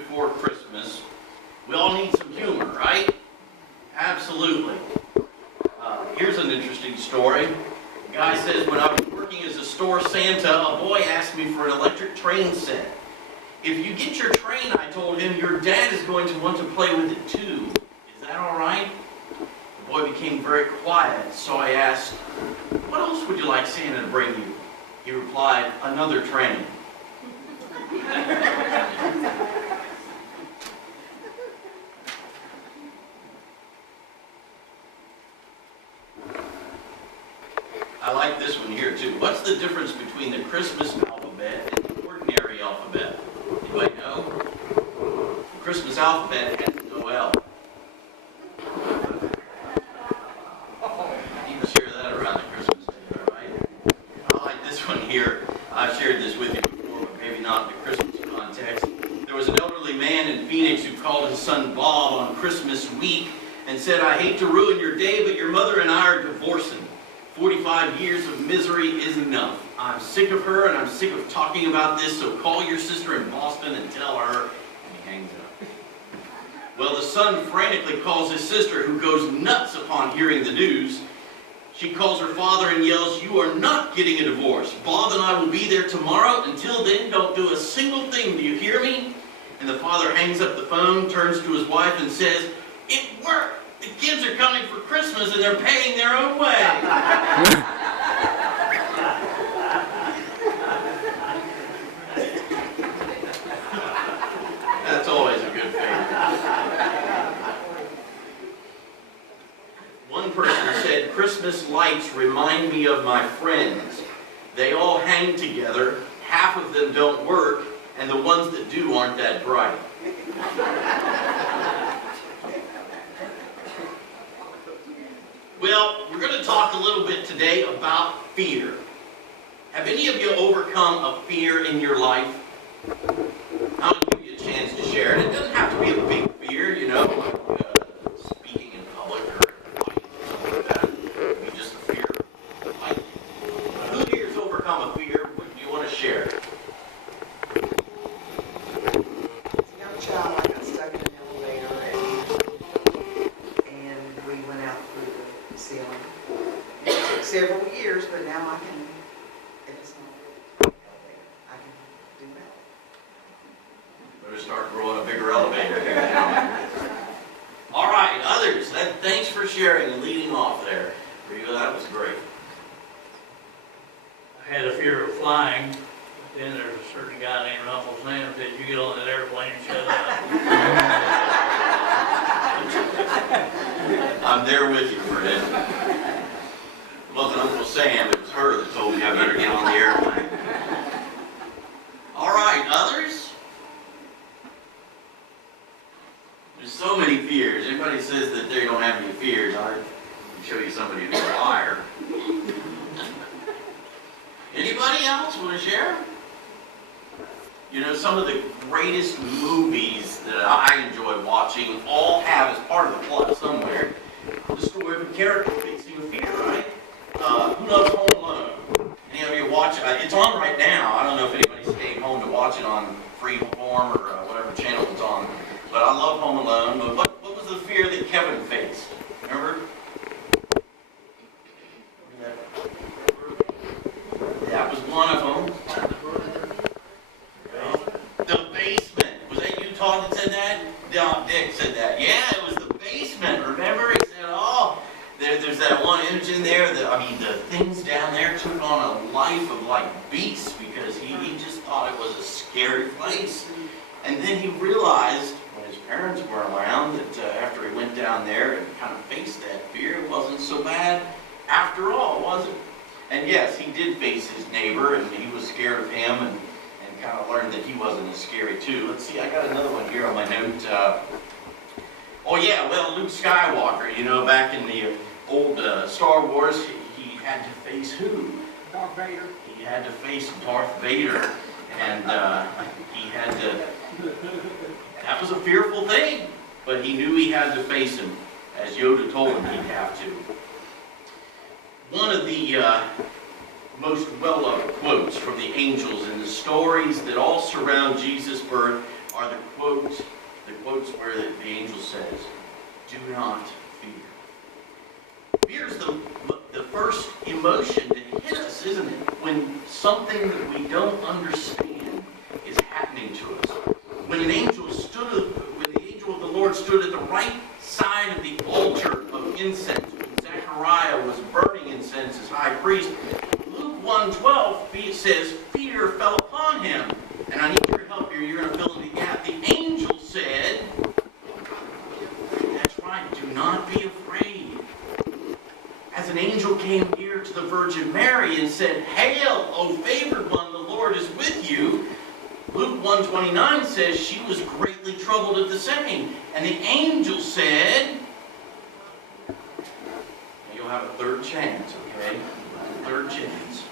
Before Christmas, we all need some humor, right? Absolutely. Here's an interesting story. The guy says, when I was working as a store Santa, a boy asked me for an electric train set. If you get your train, I told him, your dad is going to want to play with it too. Is that all right? The boy became very quiet, so I asked, what else would you like Santa to bring you? He replied, another train. I like this one here too. What's the difference between the Christmas alphabet and the ordinary alphabet? Anybody know? The Christmas alphabet has no L. You can share that around the Christmas table, right? I like this one here. I've shared this with you before, but maybe not in the Christmas context. There was an elderly man in Phoenix who called his son Bob on Christmas week and said, I hate to ruin your day, but your mother and I are divorcing. 45 years of misery is enough. I'm sick of her and I'm sick of talking about this, so call your sister in Boston and tell her. And he hangs up. Well, the son frantically calls his sister, who goes nuts upon hearing the news. She calls her father and yells, you are not getting a divorce. Bob and I will be there tomorrow. Until then, don't do a single thing. Do you hear me? And the father hangs up the phone, turns to his wife and says, it worked. The kids are coming for Christmas and they're paying their own way. That's always a good favorite. One person said, Christmas lights remind me of my friends. They all hang together, half of them don't work, and the ones that do aren't that bright. Well, we're going to talk a little bit today about fear. Have any of you overcome a fear in your life? I'll give you a chance to share it. It doesn't have to be a big fear, you know, like speaking in public or something like that. It could be just a fear. Like, who here has overcome a fear? What do you want to share? As a young child, I got stuck in an elevator and we went out through the ceiling. It took several years, but now I can, if it's not an elevator, I can do that. Better start growing a bigger elevator here now. All right, others, thanks for sharing and leading off there. That was great. I had a fear of flying, but then there's a certain guy named Uncle Sam that said, you get on that airplane and shut up. I'm there with you, Fred. It wasn't Uncle Sam, it was her that told me I better get on the airplane. All right, others? There's so many fears. Anybody says that they don't have any fears, I can show you somebody who's a liar. Anybody else want to share? You know, some of the greatest movies that I enjoy watching all have as part of the plot somewhere the story of a character facing a fear, right? Who loves Home Alone? Any of you watch it? It's on right now. I don't know if anybody's came home to watch it on Freeform or whatever channel it's on. But I love Home Alone. But what was the fear that Kevin faced? Remember? That was one of them. The basement. Was that you, Todd, that said that? No, Dick said that. Yeah, it was the basement. Remember? He said, oh, there's that one image in there. The things down there took on a life of like beasts because he just thought it was a scary place. And then he realized when his parents weren't around that after he went down there and kind of faced that fear, it wasn't so bad after all, was it? And yes, he did face his neighbor and he was scared of him and kind of learned that he wasn't as scary too. Let's see, I got another one here on my note. Oh yeah, well, Luke Skywalker, you know, back in the old Star Wars, he had to face who? Darth Vader. He had to face Darth Vader. And he had to, that was a fearful thing, but he knew he had to face him, as Yoda told him he'd have to. One of the most well-loved quotes from the angels in the stories that all surround Jesus' birth are the quotes where the angel says, "Do not fear." Fear is the first emotion to hit us, isn't it? When something that we don't understand is happening to us. When the angel of the Lord stood at the right side of the altar of incense, when Zechariah was burning incense as high priest, Luke 1:12 says, fear fell upon him. And I need your help here. You're going to fill in the gap. The angel said, that's right, do not be afraid. As an angel came near to the Virgin Mary and said, "Hail, O favored one, the Lord is with you," Luke 1:29 says she was greatly troubled at the saying. And the angel said, you'll have a third chance, okay? A third chance.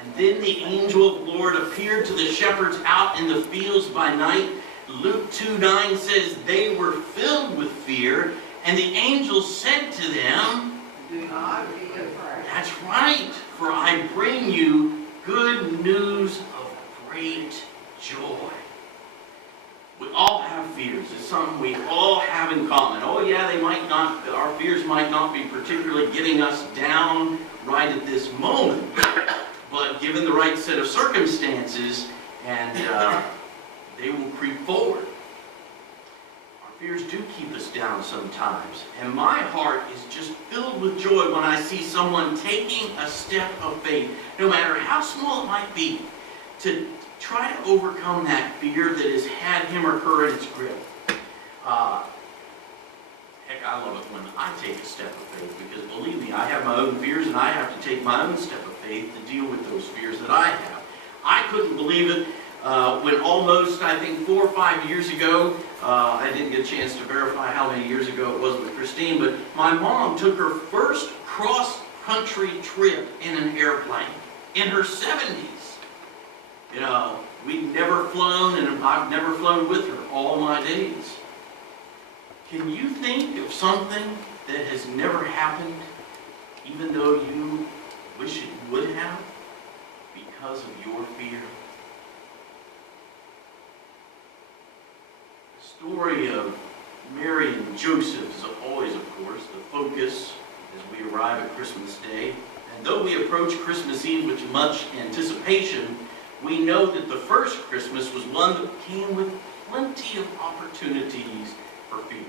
And then the angel of the Lord appeared to the shepherds out in the fields by night. Luke 2:9 says they were filled with fear, and the angel said to them, Do not be afraid. that's right, for I bring you good news of great joy. We all have fears. It's something we all have in common. Oh yeah, our fears might not be particularly getting us down right at this moment. But given the right set of circumstances, and they will creep forward. Our fears do keep us down sometimes. And my heart is just filled with joy when I see someone taking a step of faith, no matter how small it might be, to try to overcome that fear that has had him or her in its grip. Heck, I love it when I take a step of faith, because believe me, I have my own fears, and I have to take my own step of faith to deal with those fears that I have. I couldn't believe it when almost, I think, 4 or 5 years ago, I didn't get a chance to verify how many years ago it was with Christine, but my mom took her first cross-country trip in an airplane in her 70s. You know, we'd never flown, and I've never flown with her all my days. Can you think of something that has never happened, even though you wish it would have, because of your fear? The story of Mary and Joseph is always, of course, the focus as we arrive at Christmas Day. And though we approach Christmas Eve with much anticipation, we know that the first Christmas was one that came with plenty of opportunities for fear.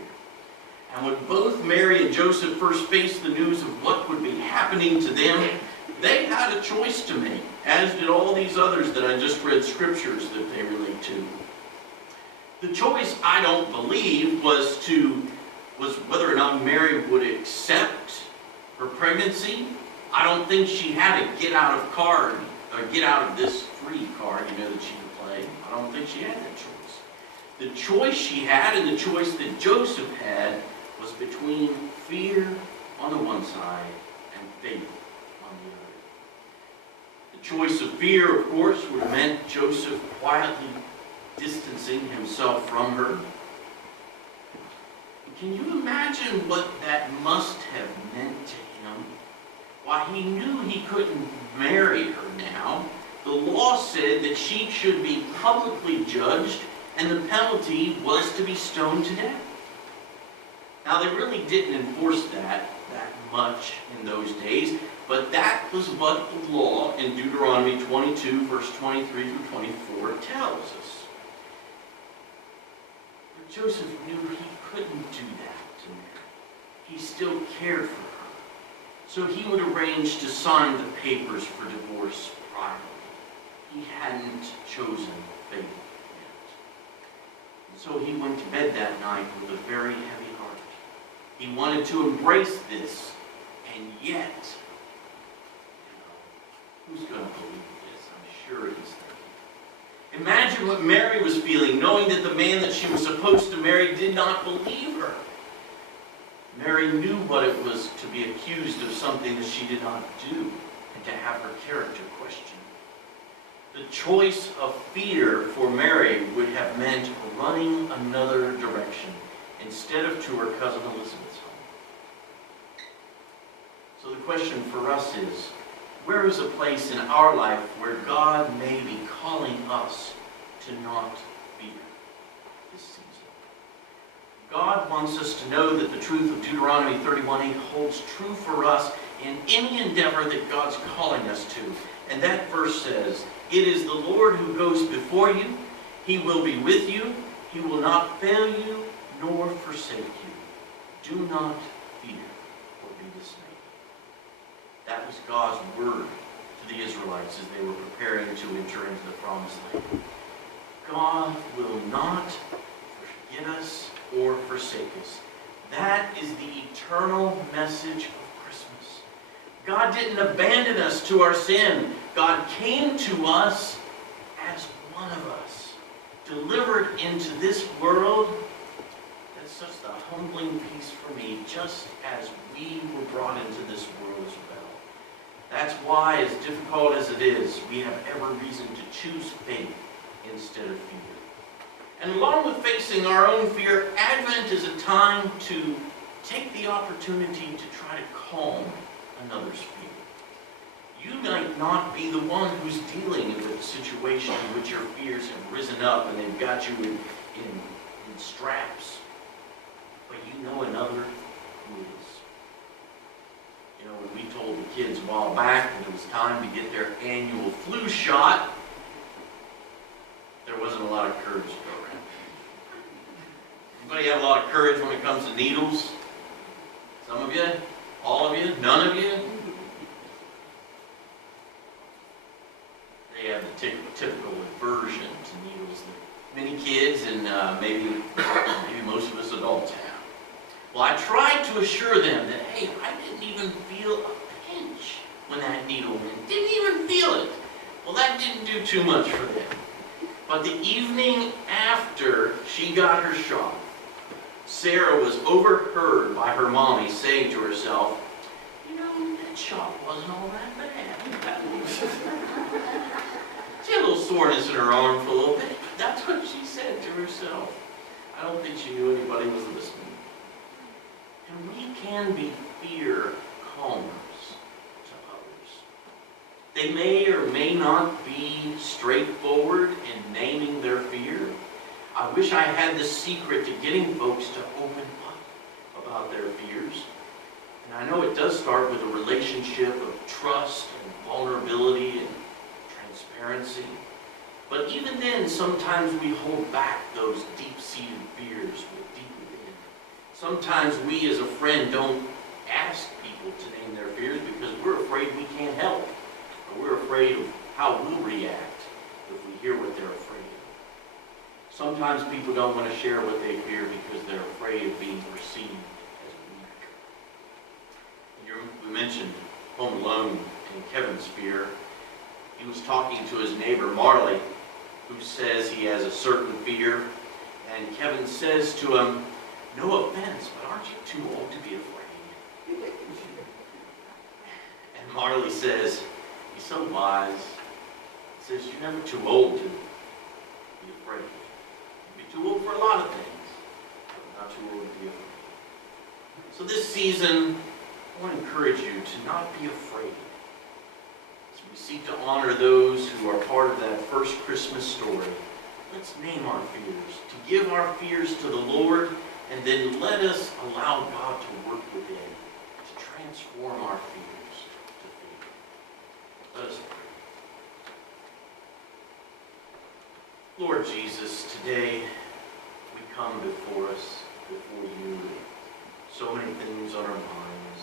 And when both Mary and Joseph first faced the news of what would be happening to them, they had a choice to make, as did all these others that I just read scriptures that they relate to. The choice, I don't believe, was whether or not Mary would accept her pregnancy. I don't think she had a get out of this free card, that she could play. I don't think she had that choice. The choice she had, and the choice that Joseph had, was between fear on the one side and faith on the other. The choice of fear, of course, would have meant Joseph quietly distancing himself from her. Can you imagine what that must have meant to him? Why, he knew he couldn't marry her now. The law said that she should be publicly judged, and the penalty was to be stoned to death. Now, they really didn't enforce that much in those days, but that was what the law in Deuteronomy 22, verse 23 through 24 tells us. But Joseph knew he couldn't do that to Mary. He still cared for her. So he would arrange to sign the papers for divorce privately. He hadn't chosen faith yet. And so he went to bed that night with a very heavy heart. He wanted to embrace this, and yet, who's going to believe this? I'm sure he's thinking. Imagine what Mary was feeling, knowing that the man that she was supposed to marry did not believe her. Mary knew what it was to be accused of something that she did not do, and to have her character questioned. The choice of fear for Mary would have meant running another direction, instead of to her cousin Elizabeth's home. So the question for us is, where is a place in our life where God may be calling us to not fear? this season. God wants us to know that the truth of Deuteronomy 31:8 holds true for us in any endeavor that God's calling us to. And that verse says, "It is the Lord who goes before you. He will be with you. He will not fail you nor forsake you. Do not fear or be dismayed." That was God's word to the Israelites as they were preparing to enter into the promised land. God will not forget us or forsake us. That is the eternal message of Christmas. God didn't abandon us to our sin. God came to us as one of us, delivered into this world. That's such a humbling piece for me, just as we were brought into this world as well. That's why, as difficult as it is, we have every reason to choose faith instead of fear. And along with facing our own fear, Advent is a time to take the opportunity to try to calm another's fear. You might not be the one who's dealing with a situation in which your fears have risen up and they've got you in straps, but you know another who is. You know, when we told the kids a while back that it was time to get their annual flu shot, there wasn't a lot of courage to go around. Anybody have a lot of courage when it comes to needles? Some of you? All of you? None of you? They have the typical aversion to needles that many kids and maybe most of us adults have. Well, I tried to assure them that, hey, I didn't even feel a pinch when that needle went. Didn't even feel it. Well, that didn't do too much for them. But the evening after she got her shot, Sarah was overheard by her mommy saying to herself, "You know, that shot wasn't all that bad." She had a little soreness in her arm for a little bit. That's what she said to herself. I don't think she knew anybody was listening. And we can be fear calmers to others. They may or may not be straightforward in naming their fear. I wish I had the secret to getting folks to open up about their fears. And I know it does start with a relationship of trust and vulnerability and transparency. But even then, sometimes we hold back those deep-seated fears with deep within. Sometimes we as a friend don't ask people to name their fears because we're afraid we can't help. Or we're afraid of how we'll react if we hear what they're afraid of. Sometimes people don't want to share what they fear because they're afraid of being perceived as weak. We mentioned Home Alone and Kevin's fear. He was talking to his neighbor Marley, who says he has a certain fear. And Kevin says to him, "No offense, but aren't you too old to be afraid?" And Marley says, he's so wise, he says, "You're never too old to be afraid. You're too old for a lot of things, but not too old to be afraid." So this season, I want to encourage you to not be afraid. As we seek to honor those who are part of that first Christmas story, let's name our fears, to give our fears to the Lord, and then let us allow God to work within, to transform our fears to faith. Let us pray. Lord Jesus, today we come before you with so many things on our minds.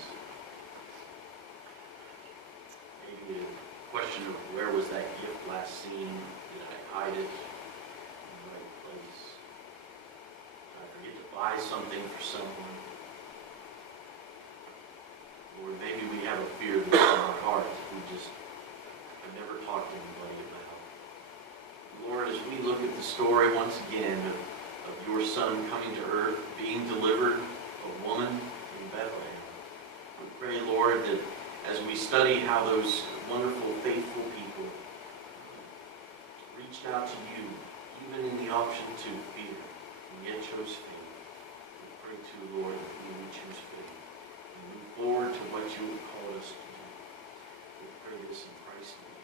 Maybe a question of where was that gift last seen? Did I hide it in the right place? Did I forget to buy something for someone? Lord, maybe we have a fear that's in our heart that we just have never talked to anybody about. Lord, as we look at the story once again of your Son coming to earth, being delivered, a woman in Bethlehem, we pray, Lord, that as we study how those wonderful, faithful people reached out to you, even in the option to fear, and yet chose faith, we pray too, Lord, that we would choose faith and move forward to what you have called us to do. We pray this in Christ's name.